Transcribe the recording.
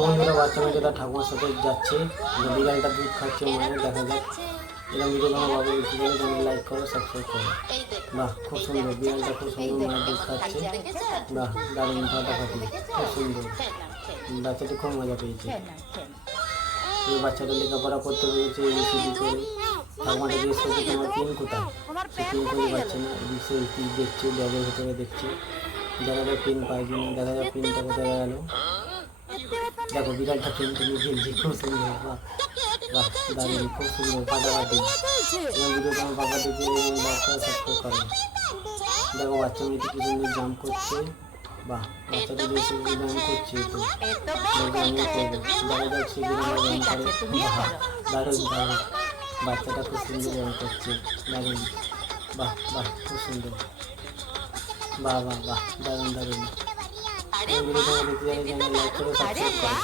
বন্ধুরা বাচ্চা মেয়েটা ঠাকুমার সাথে যাচ্ছে, বিড়ালটা দুধ খাচ্ছে, মানে দেখা যাক। এরকম ভিডিও কোনো ভাবে একটু করে চ্যানেল লাইক করো, সাবস্ক্রাইব করো। বাহ, খুব সুন্দর, বিড়ালটা খুব সুন্দর মানে দুধ খাচ্ছে। বাহ, দারুণ, ফাটাফাটি, খুব সুন্দর। বাচ্চাটি খুব মজা পেয়েছে। বাচ্চাটা লেখাপড়া করতে পেরেছে এবিসিডি করে। ঠাকুমাটা জিজ্ঞেস করছে তোমার পিন কোথায়, সে পিন খুঁজে পাচ্ছে না। সে কি দেখছে, ব্যাগের ভেতরে দেখছে, দেখা যায় পিন পাই কিনা। দেখা যায় পিনটা কোথায় গেল। দেখো বিড়ালটা পিনটা নিয়ে খেলছে, খুব সুন্দর। বাহ বাহ, দারুণ, খুব সুন্দর, ফাটাফাটি। এবং ভিডিও তোমার বাবা দেখে লাইক করে সাবস্ক্রাইব করো। দেখো বাচ্চা মেয়েটি কি সুন্দর জাম্প করছে। বাহ, বাচ্চাটা যে সুন্দর ব্যায়াম করছে, তো আমিও করবো। দেখা যাক সে কিরকম ব্যায়াম করে। বাহ, দারুণ দারুণ, বাচ্চাটা খুব সুন্দর ব্যায়াম করছে, দারুণ। বাহ বাহ, খুব সুন্দর। বাহ বাহ বাহ, দারুণ দারুণ। ভিডিও তোমার দেখতে চাইলে চ্যানেল লাইক করে সাবস্ক্রাইব করো।